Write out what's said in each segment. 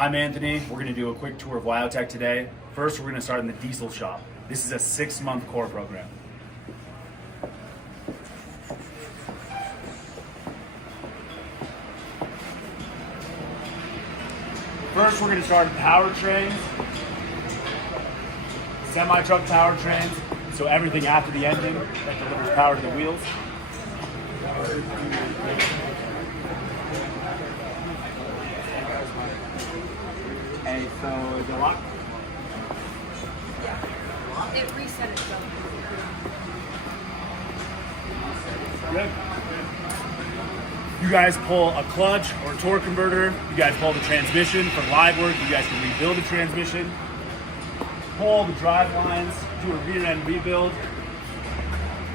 I'm Anthony. We're going to do a quick tour of WyoTech today. First, we're going to start in the diesel shop. This is a 6-month core program. First, we're going to start with powertrains, semi-truck powertrains, so everything after the engine that delivers power to the wheels. Hey, so is it locked? It reset itself. Good. You guys pull a clutch or a torque converter. You guys pull the transmission for live work. You guys can rebuild the transmission. Pull the drive lines, do a rear end rebuild.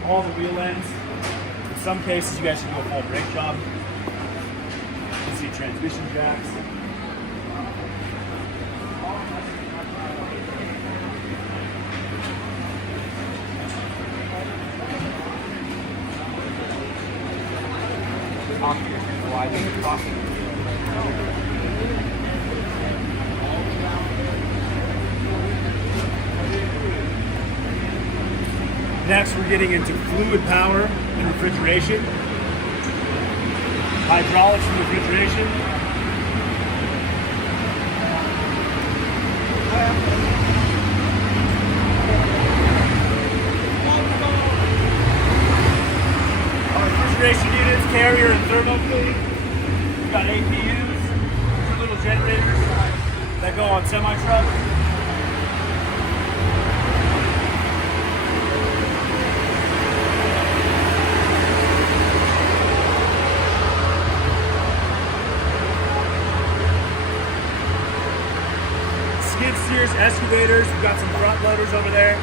All the wheel ends. In some cases, you guys can do a full brake job. You can see transmission jacks. Next, we're getting into fluid power and refrigeration, hydraulics and refrigeration, our refrigeration units, carrier and thermo fluid. We've got APUs, 2 little generators that go on semi-trucks. Skid steers, excavators, we've got some front loaders over there.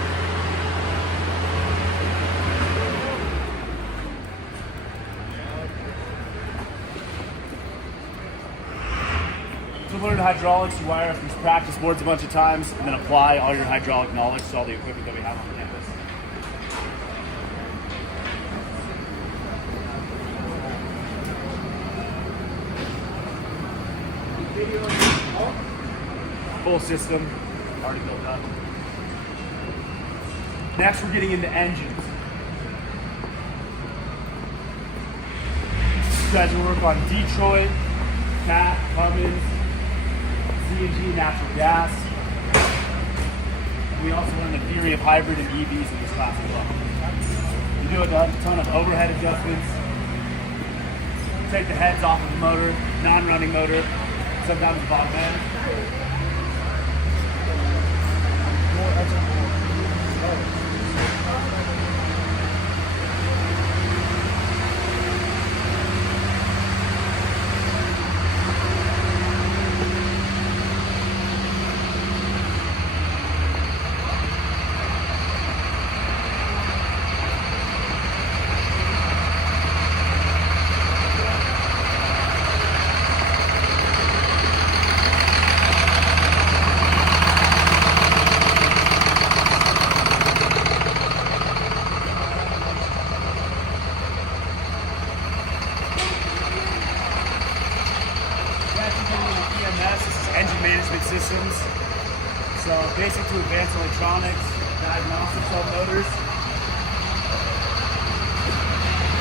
To learn hydraulics, you wire up these practice boards a bunch of times and then apply all your hydraulic knowledge to all the equipment that we have on campus. Full system, already built up. Next, we're getting into engines. You guys will work on Detroit, Cat, Cummins, CNG, natural gas. We also learn the theory of hybrid and EVs in this class as well. We do a ton of overhead adjustments. Take the heads off of the motor, non-running motor, sometimes the bottom end. Engine management systems. So basic to advanced electronics, diagnostics on motors.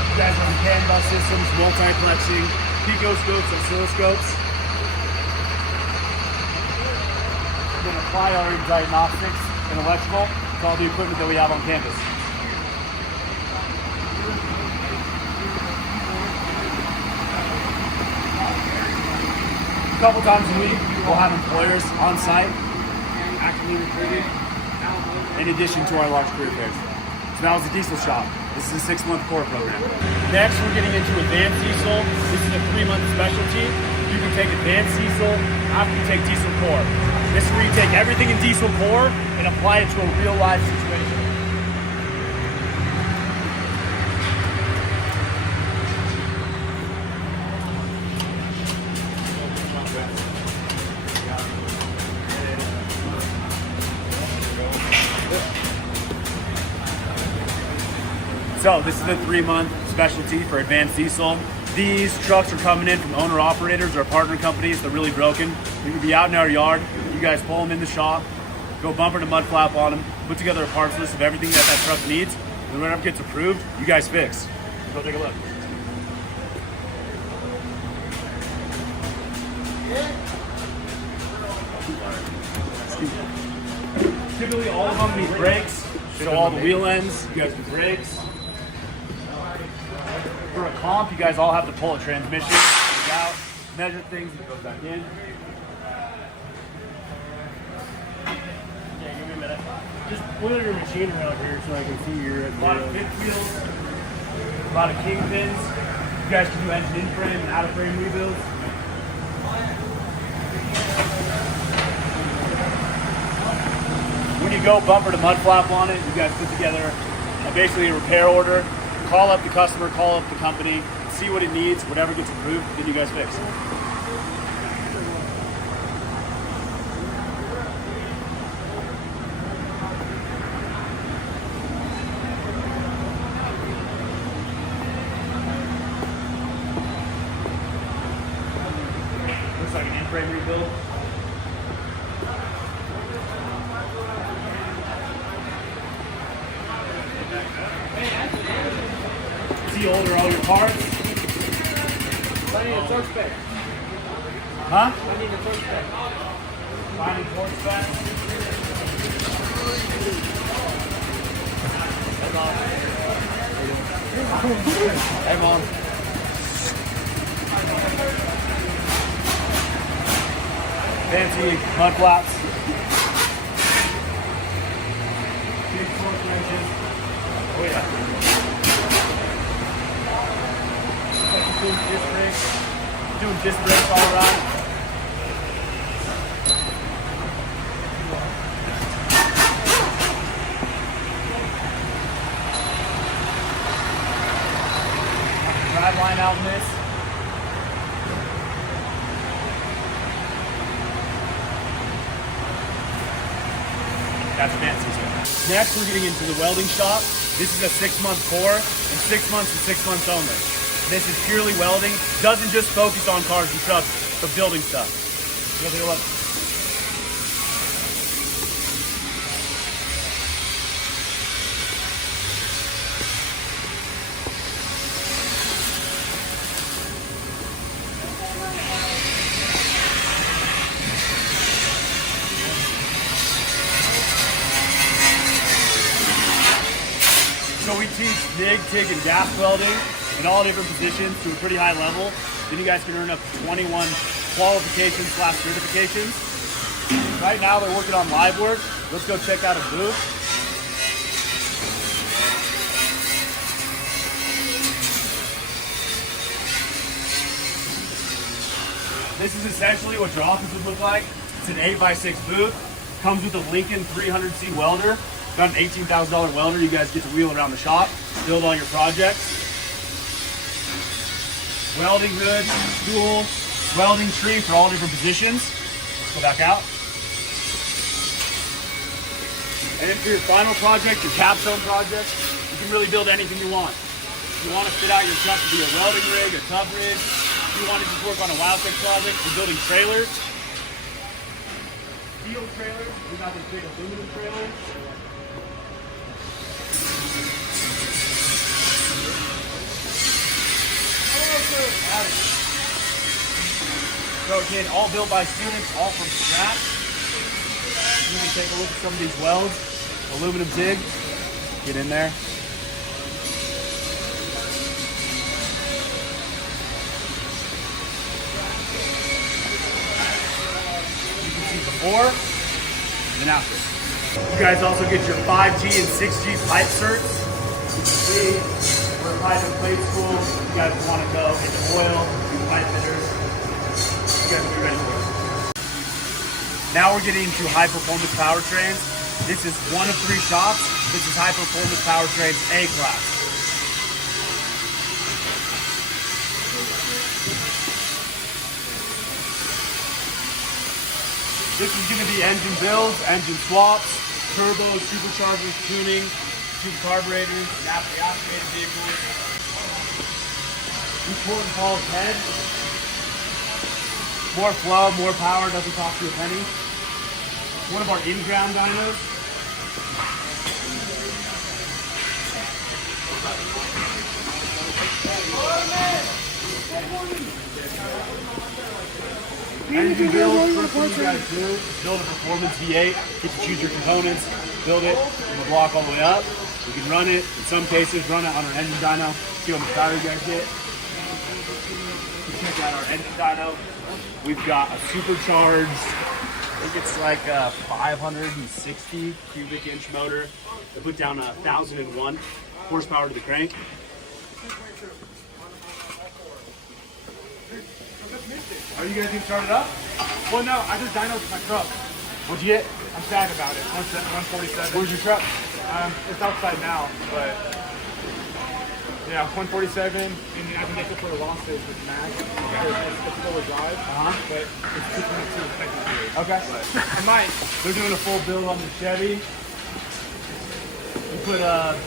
You guys run CAN bus systems, multiplexing, picoscopes, oscilloscopes. We're going to apply our diagnostics and electrical to all the equipment that we have on campus. A couple times a week, we'll have employers on site, actively recruiting, in addition to our large career fairs. So that was the diesel shop. This is a 6-month core program. Next, we're getting into advanced diesel. This is a 3-month specialty. You can take advanced diesel after you take diesel core. This is where you take everything in diesel core and apply it to a real life situation. So this is a 3-month specialty for advanced diesel. These trucks are coming in from owner operators or partner companies. They're really broken. We could be out in our yard. You guys pull them in the shop, go bumper to mud flap on them, put together a parts list of everything that truck needs, and whenever it gets approved, you guys fix. Go take a look. Typically, all of them need brakes. So all the wheel ends, you guys do brakes. For a comp, you guys all have to pull a transmission, take it out, measure things, and it goes back in. Yeah, give me a minute. Just wheel your machine around here so I can see your. A lot of fifth wheels, a lot of kingpins. You guys can do engine in frame and out of frame rebuilds. When you go bumper to mud flap on it, you guys put together basically a repair order. Call up the customer, call up the company, see what it needs, whatever gets approved, then you guys fix. Looks like an in-frame rebuild. See older all your parts. I need a torque spec. Huh? I need a torque spec. Finding torque specs. Hey, Mom. Fancy mud flaps. Big torque wrenches. Oh yeah. Doing disc brakes all around. Drive line out in this. That's fancy. Next, we're getting into the welding shop. This is a 6-month core, and 6 months is 6 months only. This is purely welding. Doesn't just focus on cars and trucks, but building stuff. Go take a look. So we teach MIG, TIG, and gas welding in all different positions to a pretty high level. Then you guys can earn up to 21 qualifications / certifications. Right now they're working on live work. Let's go check out a booth. This is essentially what your office would look like. It's an 8x6 booth. Comes with a Lincoln 300C welder. Got an $18,000 welder. You guys get to wheel around the shop, build all your projects. Welding hood, tool, welding tree for all different positions. Let's go back out. And then for your final project, your capstone project, you can really build anything you want. If you want to fit out your truck to be a welding rig, a tub rig, if you want to just work on a WyoTech project, we're building trailers. Steel trailers, we got this big aluminum trailer. So again, all built by students, all from scratch. You can take a look at some of these welds. Aluminum TIG. Get in there. You can see before and after. You guys also get your 5G and 6G pipe certs. You can see we're a pipe and plate school. You guys want to go into oil, do pipe fitters. You guys will be ready for it. Now we're getting into high performance powertrains. This is one of 3 shops. This is high performance powertrains A class. This is going to be engine builds, engine swaps, turbos, superchargers, tuning, tube carburetors, naturally aspirated vehicles. Important Paul's head. More flow, more power, doesn't cost you a penny. One of our in-ground dynos. Engine build, first thing you guys do, build a Preformance V8, get to choose your components, build it from the block all the way up. You can run it, in some cases, run it on our engine dyno, see how much power you guys get. Check out our engine dyno. We've got a supercharged, I think it's like a 560 cubic inch motor. They put down 1,001 horsepower to the crank. Are you guys gonna start it up? Well, no, I just dynoed my truck. What'd you get? I'm sad about it. 147. Where's your truck? It's outside now, but yeah, 147, and then I can get it for the losses with mag. It's four-wheel drive, but it's 222 technically. Okay. I might. They're doing a full build on the Chevy. We put a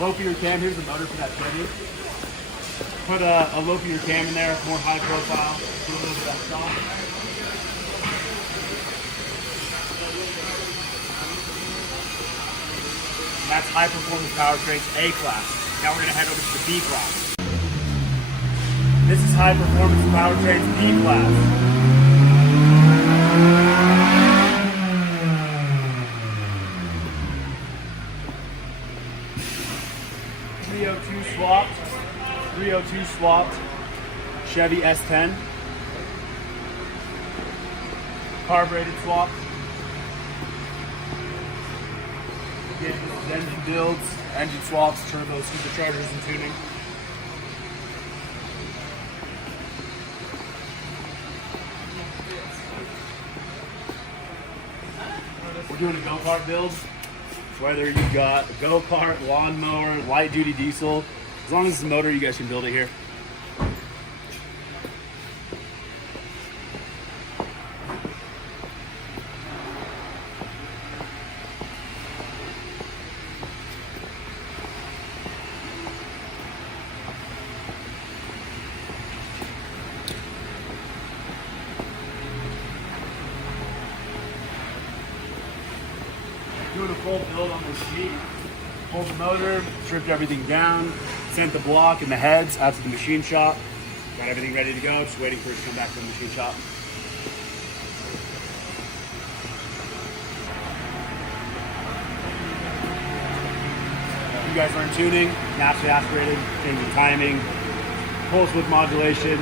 low-feeder cam. Here's the motor for that Chevy. Put a low-feeder cam in there, more high profile. Put a little bit of stock. That's high performance powertrains A class. Now we're gonna head over to the B class. This is high performance powertrains B class. 302 swapped. 302 swapped. Chevy S10. Carbureted swap. Again, this is engine builds, engine swaps, turbos, superchargers, and tuning. We're doing a go-kart build. Whether you've got a go-kart, lawnmower, light-duty diesel, as long as it's a motor, you guys can build it here. Doing a full build on this sheet. Pulled the motor, stripped everything down, sent the block and the heads out to the machine shop. Got everything ready to go, just waiting for it to come back from the machine shop. You guys learn tuning, naturally aspirated, changing timing, pulse width modulation.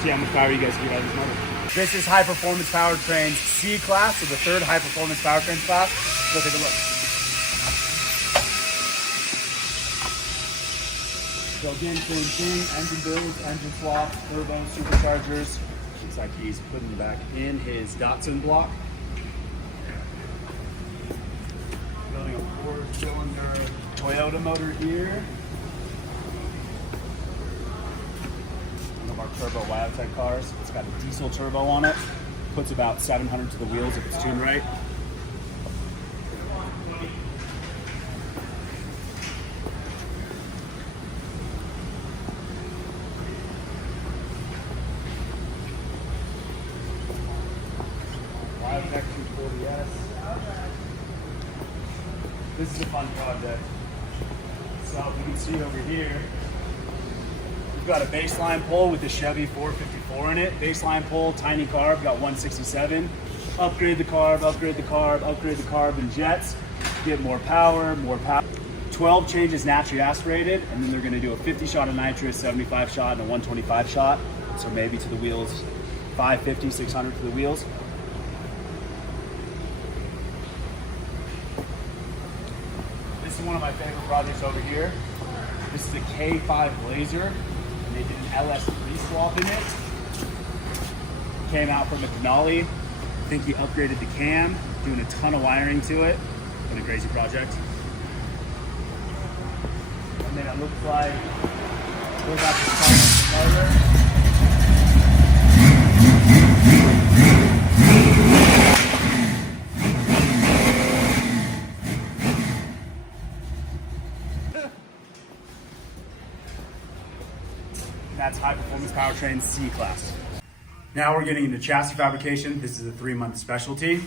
See how much power you guys can get out of this motor. This is high performance powertrains C class, so the third high performance powertrains class. Go take a look. So again, same thing, engine builds, engine swaps, turbos, superchargers. Looks like he's putting back in his Datsun block. Building a 4-cylinder Toyota motor here. Our turbo WyoTech cars. It's got a diesel turbo on it. Puts about 700 to the wheels if it's tuned right. WyoTech 240S. This is a fun project. So you can see over here, we've got a baseline pull with the Chevy 454 in it. Baseline pull, tiny carb, got 167. Upgrade the carb, upgrade the carb, upgrade the carb and jets. Get more power, more power. 12 changes naturally aspirated, and then they're gonna do a 50 shot of nitrous, 75 shot, and a 125 shot. So maybe to the wheels, 550, 600 to the wheels. This is one of my favorite projects over here. This is a K5 Blazer, and they did an LS3 swap in it. Came out from a Denali. I think he upgraded the cam, doing a ton of wiring to it. Been a crazy project. And then it looks like we're about to start the motor. That's high performance powertrain C class. Now we're getting into chassis fabrication. This is a 3-month specialty.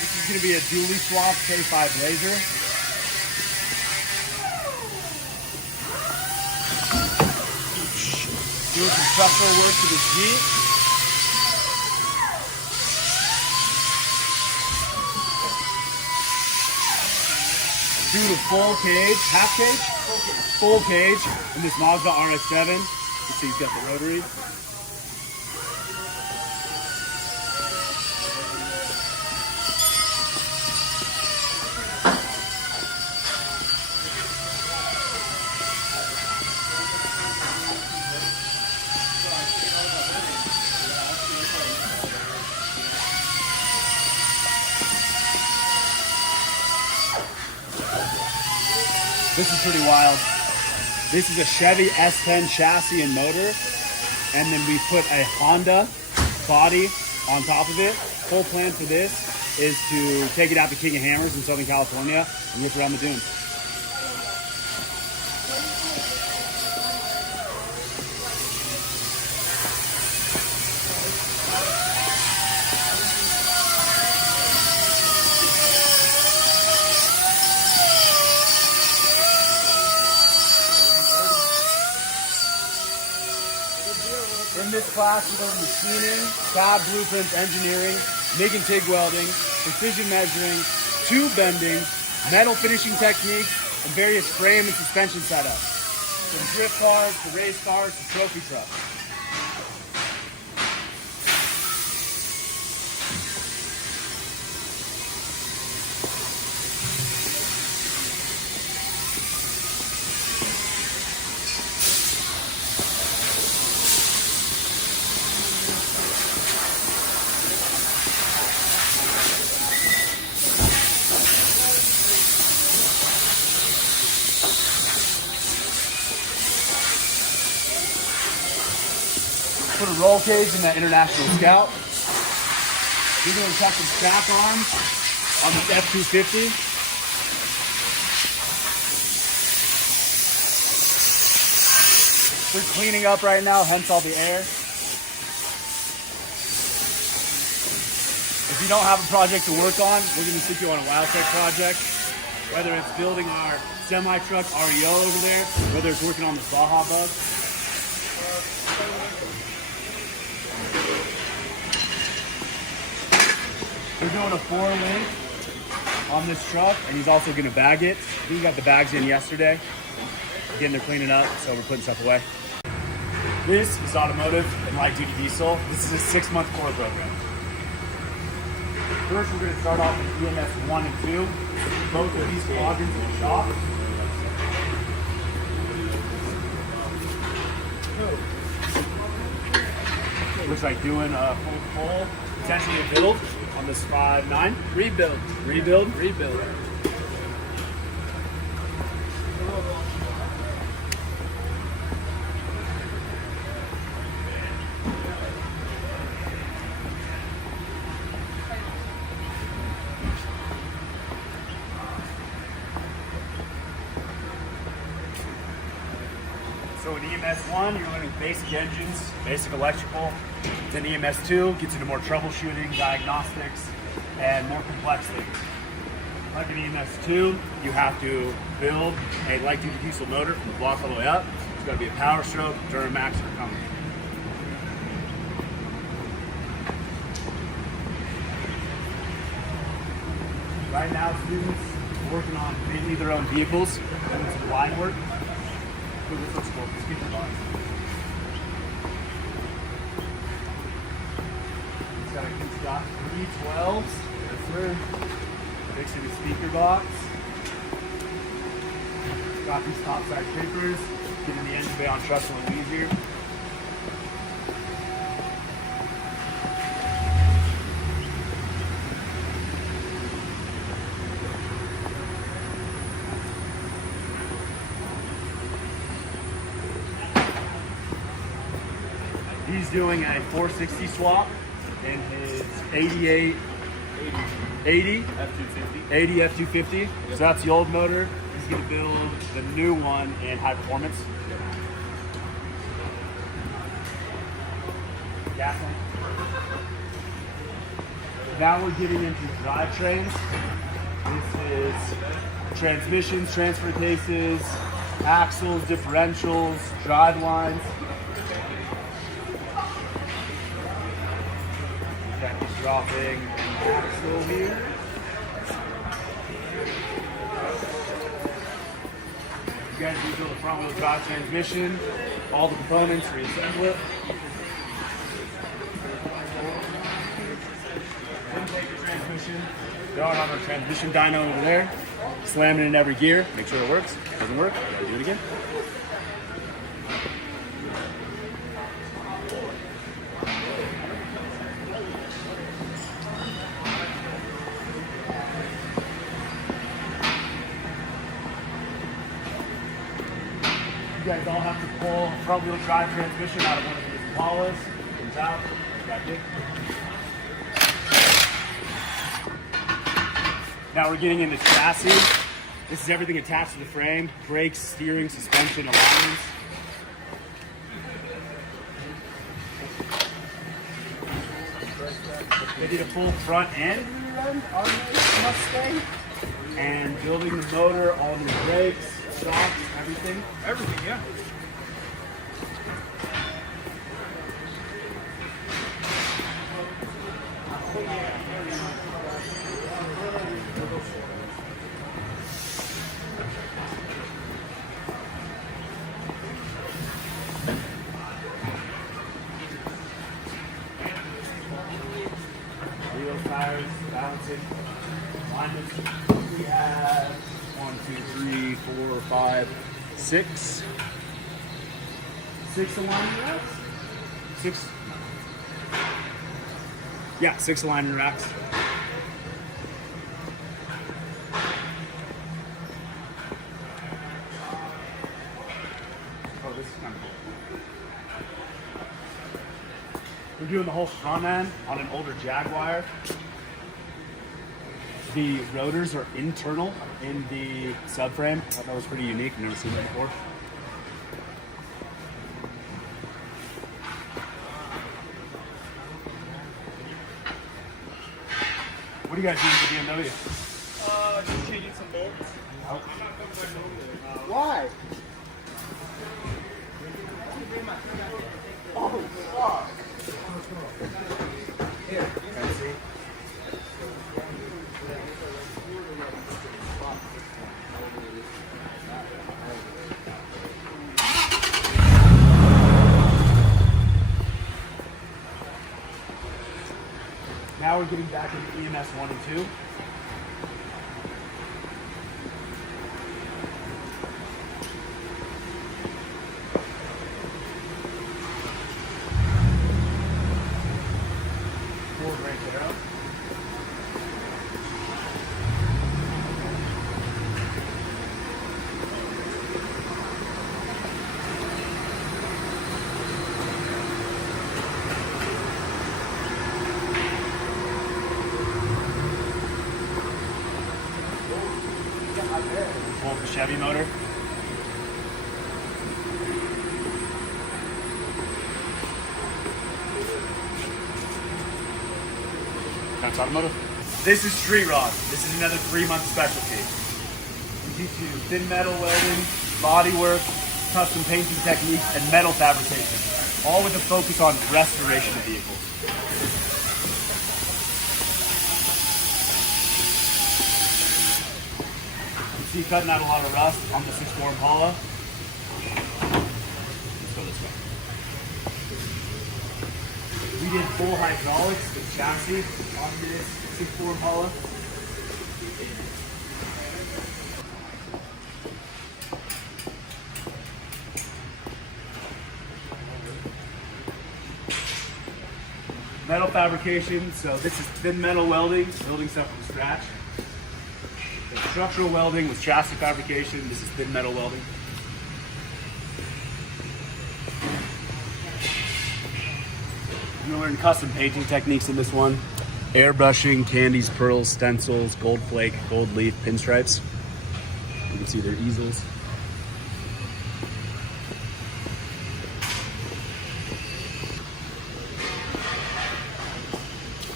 This is going to be a dually swap K5 laser. Doing some structural work to the Jeep. Do the full cage, half cage? Full cage in this Mazda RX-7. You see he's got the rotary. This is pretty wild. This is a Chevy S10 chassis and motor, and then we put a Honda body on top of it. Full plan for this is to take it out to King of Hammers in Southern California and rip around the dunes. In this class, we go machining, fab blueprints, engineering, MIG and TIG welding, precision measuring, tube bending, metal finishing techniques, and various frame and suspension setups. From drift cars to race cars to trophy trucks. Put a roll cage in that International Scout. We're doing custom strap arms on this F250. We're cleaning up right now, hence all the air. If you don't have a project to work on, we're going to stick you on a WyoTech project. Whether it's building our semi-truck REO over there, whether it's working on the Baja Bug. We're doing a 4-link on this truck, and he's also going to bag it. We got the bags in yesterday. Again, they're cleaning up, so we're putting stuff away. This is Automotive Light Diesel. This is a 6-month core program. First, we're going to start off with EMS 1 and 2. Both of these quadrants in the shop. Looks like doing a full, potentially a build on this 5.9. Rebuild. Rebuild. Rebuild. So in EMS 1, you're learning basic engines, basic electrical. Then EMS 2 gets into more troubleshooting, diagnostics, and more complex things. Like in EMS 2, you have to build a light-duty diesel motor from the block all the way up. It's got to be a Power Stroke, Duramax, or Cummins. Right now, students are working on mainly their own vehicles, doing some line work. Look, this looks cool. Speaker box. It's got a good stock 312s. Yes, sir. Fixing the speaker box. Got these topside papers, getting the engine bay on trucks a little easier. He's doing a 460 swap in his 88, 80 F250. So that's the old motor. He's gonna build the new one in high performance. Gasoline. Now we're getting into drivetrains. This is transmissions, transfer cases, axles, differentials, drive lines. Got this dropping axle here. You guys need to build a front wheel drive transmission, all the components, reassemble it. Then take the transmission, throw it on our transmission dyno over there, slam it in every gear, make sure it works. Doesn't work, gotta do it again. You guys all have to pull a front wheel drive transmission out of one of these Impalas. Comes out, back in. Now we're getting into chassis. This is everything attached to the frame: brakes, steering, suspension, alignments. They did a full front and rear end on this Mustang, and building the motor, all new brakes, shocks, everything. Everything, yeah. Wheels, tires, balancing, alignments. We have 1, 2, 3, 4, 5, 6. 6 alignment racks? 6. Yeah, 6 alignment racks. Oh, this is kind of cool. We're doing the whole front end on an older Jaguar. The rotors are internal in the subframe. I thought that was pretty unique. I've never seen that before. What are you guys doing for BMW? Just changing some bolts. Oh. Why? Oh, fuck. Here, fancy. Now we're getting back into EMS 1 and 2. Forward range arrow. Pull the Chevy motor. That's automotive. This is tree rod. This is another 3-month specialty. We teach you thin metal welding, body work, custom painting techniques, and metal fabrication, all with a focus on restoration of vehicles. You see cutting out a lot of rust on the 6.4 Impala. Let's go this way. We did full hydraulics with chassis on this 6.4 Impala. Metal fabrication, so this is thin metal welding, building stuff from scratch. There's structural welding with chassis fabrication, this is thin metal welding. You're gonna learn custom painting techniques in this one. Airbrushing, candies, pearls, stencils, gold flake, gold leaf, pinstripes. You can see their easels.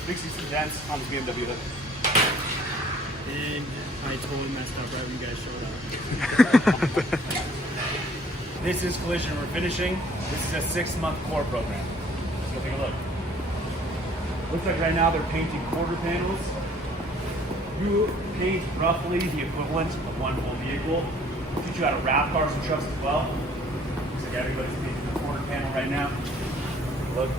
Fixing some dents on the BMW hood. And I totally messed up right when you guys showed up. This is collision refinishing. This is a 6-month core program. Let's go take a look. Looks like right now they're painting quarter panels. You paint roughly the equivalent of one full vehicle. Teach you how to wrap cars and trucks as well. Looks like everybody's painting a quarter panel right now. Look.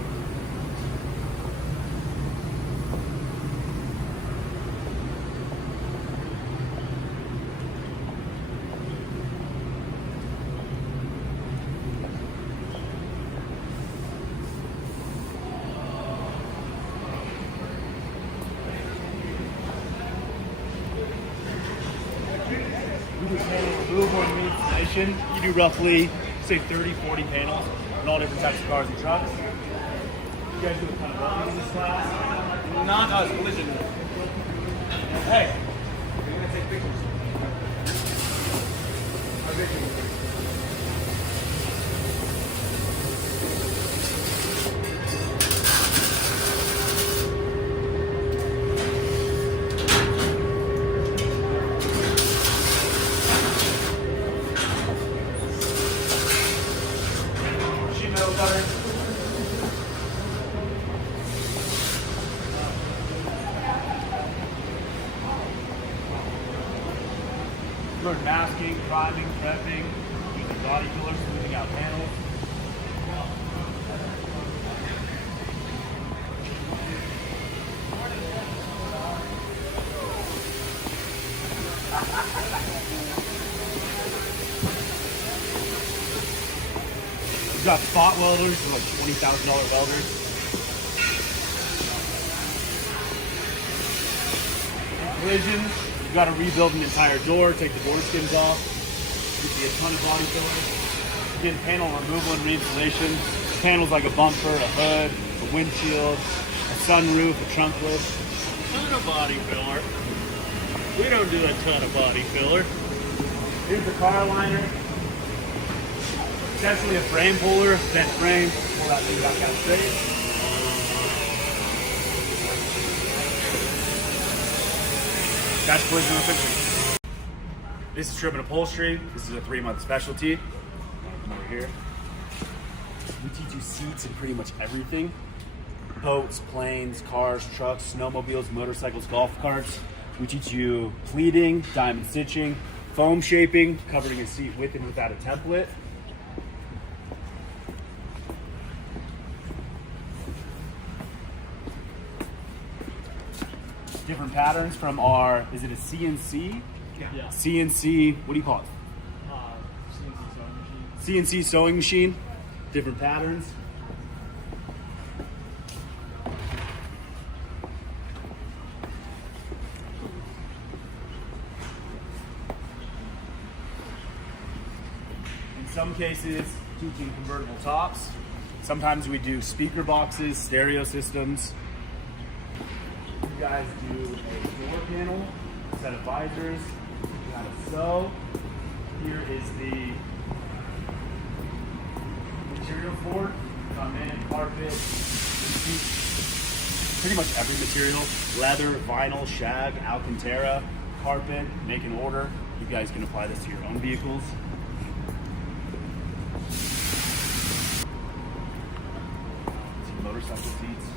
Move or installation. You do roughly, say 30, 40 panels on all different types of cars and trucks. You guys do a ton of welding in this class? Not us, collision. Hey, We're gonna take pictures. sheet metal cutter. Learn masking, priming, prepping, using body fillers, smoothing out panels. We've got spot welders, they're like $20,000 welders. Collision, you've got to rebuild an entire door, take the door skins off. You see a ton of body fillers. Again, panel removal and reinstallation. Panels like a bumper, a hood, a windshield, a sunroof, a trunk lift. Ton of body filler. We don't do a ton of body filler. Here's the car liner. Essentially a frame puller, bent frame. Pull that thing back out straight. That's collision refinishing. This is trim and upholstery. This is a 3-month specialty. Come over here. We teach you seats and pretty much everything. Boats, planes, cars, trucks, snowmobiles, motorcycles, golf carts. We teach you pleating, diamond stitching, foam shaping, covering a seat with and without a template. Different patterns from our, is it a CNC? Yeah. CNC, what do you call it? CNC sewing machine. CNC sewing machine. Different patterns. In some cases, teaching convertible tops. Sometimes we do speaker boxes, stereo systems. You guys do a door panel, a set of visors, you got to sew. Here is the material for it. Come in, carpet, seat, pretty much every material. Leather, vinyl, shag, Alcantara, carpet, make an order. You guys can apply this to your own vehicles. See motorcycle seats.